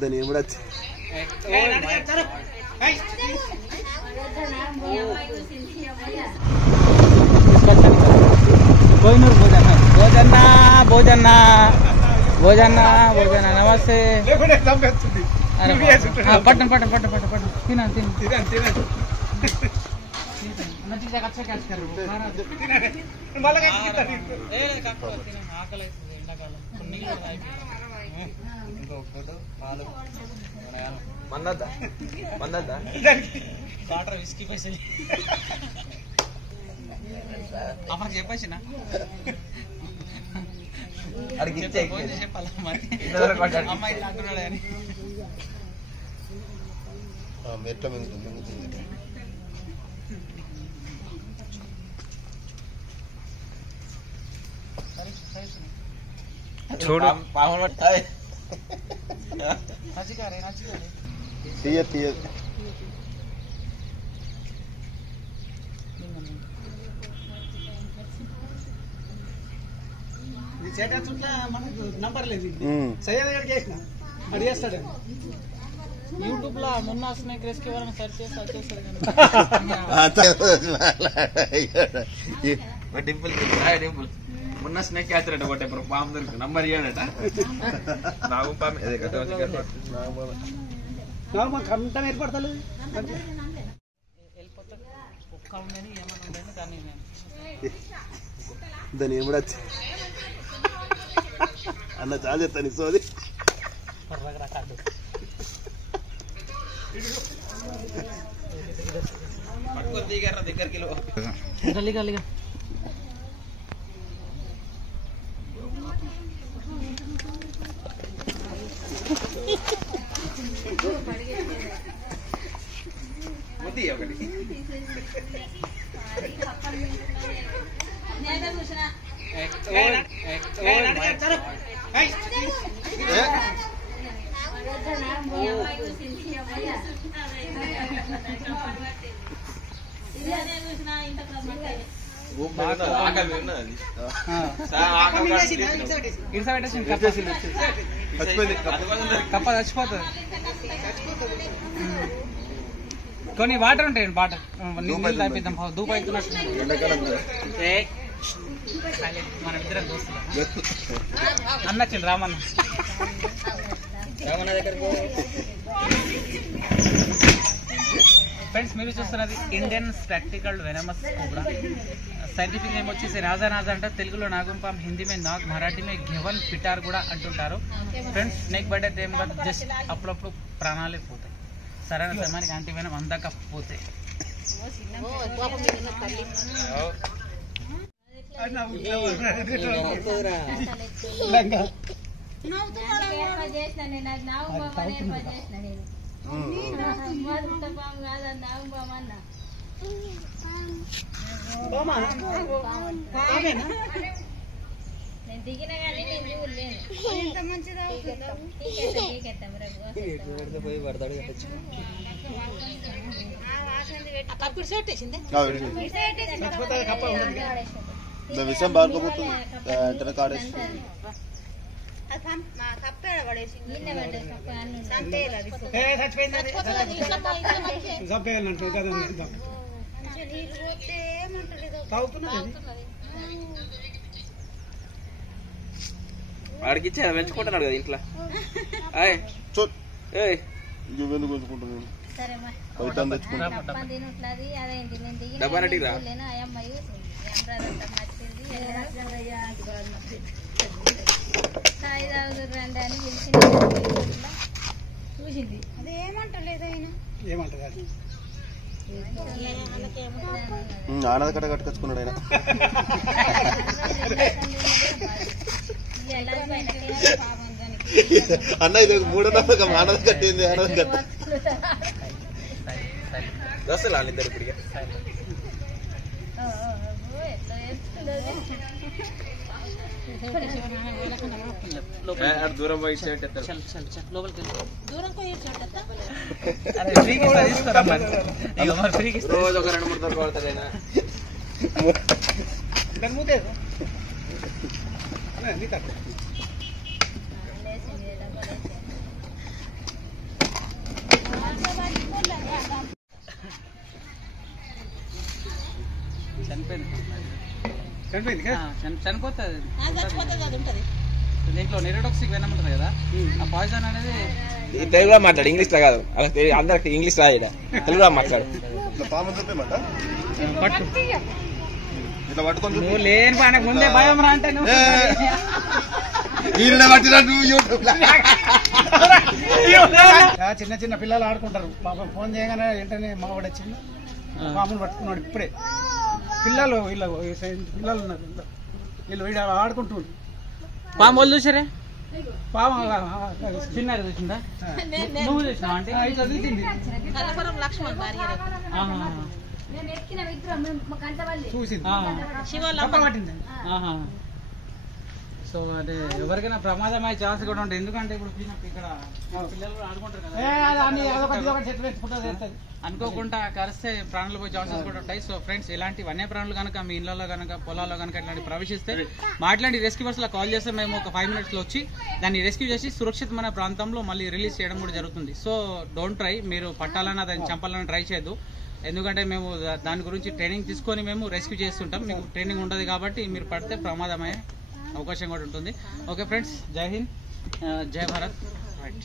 దాని ఏమిడా కోహినూర్ భోజన భోజన్న భోజన్న భోజన్న భోజన నమస్తే పట్టం పట్టం పట్టం పట్టం పట్టం తిన తిన విస్కీ పైసలు అప్పుడు చెప్పేసిన చెప్పాలి అమ్మాయి అంటున్నాడు అని చూడు తీయ తీయ మనకు నంబర్ లేదు సయ్యద్ గారికి వేసిన అది చేస్తాడు యూట్యూబ్ లో మొన్న స్నేక్ రెస్క్యూ వాళ్ళని సెర్చ్ చేసి వచ్చేస్తాడు డింపుల్ డింపుల్ మొన్న స్నేక్ యాత్రట ఒకటే పాము దొరికి నంబర్ ఇయ్యాడట నాగు పాము అదే కదా కంటం ఏర్పడతలేదు దాని ఏమిడా అన్న చాలా చెప్తాను సోది దగ్గరికి గల్లి గల్లిగా ఒకటి కప్ప చచ్చిపోతుంది కొన్ని వాటర్ ఉంటాయండి వాటర్ నీళ్ళు తాపిద్దాం దూపు అవుతున్నట్టు మన ఇద్దరం దోస్తులు అన్న వచ్చింది రామన్న ఫ్రెండ్స్ మీరు చూస్తున్నది Indian spectacled venomous cobra scientific name వచ్చేసి రాజా నాజా అంటారు తెలుగులో నాగుంపాం హిందీ మే నాగ్ మరాఠీ మే ఘెవన్ పిటార్ కూడా అంటుంటారు ఫ్రెండ్స్ స్నేక్ బైట్ అయితే ఏం కాదు జస్ట్ అప్పుడప్పుడు ప్రాణాలే పోతాయి సరైన సమయానికి యాంటీవెనం అందకపోతే నేను దిగిన కానీ నేను చూడలేను ఎంత మంచిది విషయం బాగుపోతుంది వెంటనే కాడేస్తుంది వాడికి ఇచ్చా పెంచుకుంటున్నాడు కదా ఇంట్లో నువ్వెందుకు పెంచుకుంటున్నాను డబ్బా రెడీ రా చూసింది అది ఏమంటలేదు ఆయన ఏమంటారు ఆనద కట్ట కట్టుకొచ్చుకున్నాడు ఆయన అన్న ఇది 3 నమ్మకం ఆనద కట్టింది ఆనద కట్ట దోశలు వాళ్ళిద్దరు ఇప్పుడు దూరం పోయి రోజు ఒక 2-3 దొరక పడుతుంది చనిపోతుంది. దీంట్లో నిరోటాక్సిక్ వెనమ్ ఉంటుంది కదా, ఆ పాయిజన్ అనేది తెలుగులో మాట్లాడు, ఇంగ్లీష్ లో కాదు. అలా అందరికి ఇంగ్లీష్ రాయడ, తెలుగులో మాట్లాడు. ఇట్లా పట్టుకొని నువ్వు లేని పని ముందే భయం రా అంటే నువ్వు చిన్న చిన్న పిల్లలు ఆడుకుంటారు. పాపం ఫోన్ చేయగానే వెంటనే మావాడు వచ్చింది, పామును పట్టుకున్నాడు. ఇప్పుడే పిల్లలు పిల్లలు ఉన్నారు, వీళ్ళు ఆడుకుంటుండ్రు. పాము వాళ్ళు చూసారే, పాము చిన్నారు చూసిందా? నువ్వు చూసినావు అంటే ఇట్లా చూసింది, చూసింది పట్టింది. సో అంటే ఎవరికైనా ప్రమాదం అయ్యే ఛాన్స్ కూడా ఉంటుంది. ఎందుకంటే ఇప్పుడు ఇక్కడ పిల్లలు ఆడుకుంటారు కదా, అనుకోకుండా కరిస్తే ప్రాణులు పోయే ఛాన్సెస్ కూడా ఉంటాయి. సో ఫ్రెండ్స్, ఇలాంటి వన్యప్రాణులు కనుక మీ ఇళ్లలో కనుక పొలాల్లో కనుక ఇలాంటి ప్రవేశిస్తే మాట్లాడి రెస్క్యూవర్స్ లో కాల్ చేస్తే మేము ఒక 5 minutes లో వచ్చి దాన్ని రెస్క్యూ చేసి సురక్షితమైన ప్రాంతంలో మళ్ళీ రిలీజ్ చేయడం కూడా జరుగుతుంది. సో డోంట్ ట్రై, మీరు పట్టాలన్నా దాన్ని చంపాలని ట్రై చేయొద్దు. ఎందుకంటే మేము దాని గురించి ట్రైనింగ్ తీసుకొని మేము రెస్క్యూ చేస్తుంటాం. మీకు ట్రైనింగ్ ఉండదు కాబట్టి మీరు పడితే ప్రమాదమయ్యే అవకాశం కూడా ఉంటుంది. ఓకే ఫ్రెండ్స్, జై హింద్, జై భారత్. రైట్.